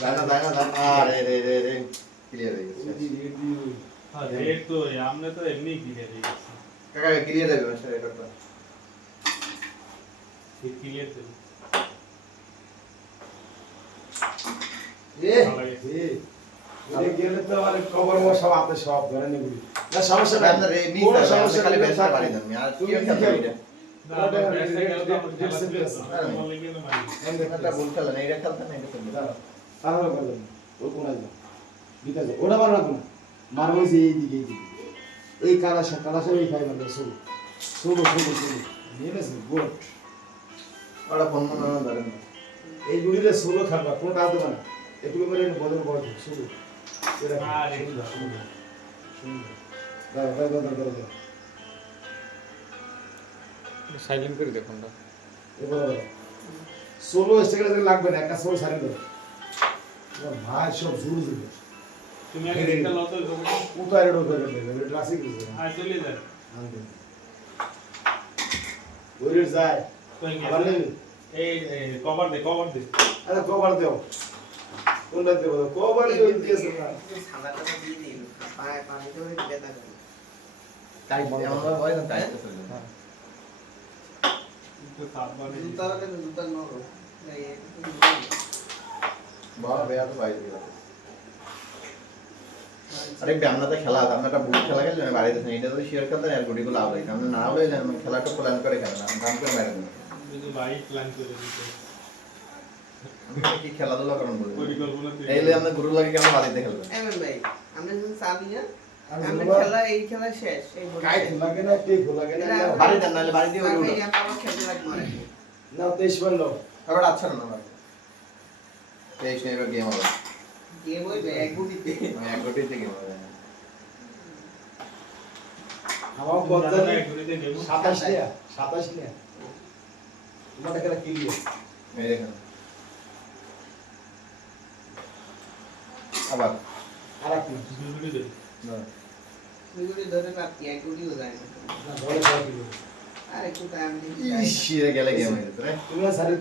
জানা জানা জানা আরে রে রে রে ক্লিয়ার হয়ে গেছে হ্যাঁ রেড তো আমনে তো এমনি ক্লিয়ার হয়ে গেছে কাকা ক্লিয়ার হবে স্যার এটা তো ঠিক ক্লিয়ার তো এ গেলে তো মানে খবর মো সব আপনি সব ধরে নেগুলি না সমস্যা নাই আপনার এই নিজ সমস্যা খালি বেশ পারি না আর কি খেলতে এটা এটা ভুল খেলা না এটা খেলতে না এটা খেলতে তাহলে বলেন ও কোন আছে বিকাজ ওটা মারো না কোন মারবো যে এই দিকে এই কালাশা এই খাই মানে শুরু নিয়ে নেছে গুড ওটা ফোন মনে না ধরেন এই গুলিতে সোলো খেলবা কোনটা আসবে না এগুলো মেরে বদল বড় শুরু এরা আরে সুন্দর দাও সাইলেন্ট করে দে ফোনটা এবার সোলো স্টেকের লাগবে না একটা সোলো সারি দাও ভাই সব জুড়ে জুড়ে তুমি আগে একটা লতো কোথায় রেডো করে দেবে ক্লাসিক আর চলে যায় ওরে যায় কই আবার গেছে নেবে এই কভার দে আরে কভার দাও কোনটা দেব কভার দিয়েছে না সাদাটা দিয়ে দিল পানিতে ওই বেতা করে তাই আমরা হয় না তাই তো চলে তো সাবধানে জুতা নরো এই বড় বেয়া তো বাইরে দিলা আরে ব্যামনাতে খেলা আছে আমরা একটা বুট খেলা খেললে বাড়িতে না এটা তো শেয়ার খেলতে আর গুটিগুলো আউট হইছে আমরা না আউট হইলে আমরা খেলাটা প্ল্যান করে খেলা না কাম করে বাইরে দিলাম যদি বাইক প্ল্যান করে দিতে আমরা কি খেলাধুলা করুন বলি পরিকল্পনা এইলে আমরা গুরু লাগে কেন বাড়িতে খেলবে এমন ভাই আমরা যখন চাবি না আমি আমরা বলবো, খেলা এই খেলা শেষ এই বলে কাই লাগে না কে লাগে না বাড়ি দেন নালে বাড়ি দিয়ে ওই উঠো আবার খেলতে লাগবে না না 23 বলল আবার আচ্ছা না ভাই এই সেই গেম হবে গেম ওই এক গুটিতে আমি এক গোটিতে গেম হবে আমার বদলা জানা এক ঘুরিতে নেব 27 নিয়া তোমার খেলা ক্লিয়ার এই দেখেন আবার আরেক না দুই দে না দুই গুটি ধরে না কি এক গুটিও যায় না না বলে ক্লিয়ার আর একটু টাইম দিই ইস গেলে গেম হয়ে যেত রে তুমি সারি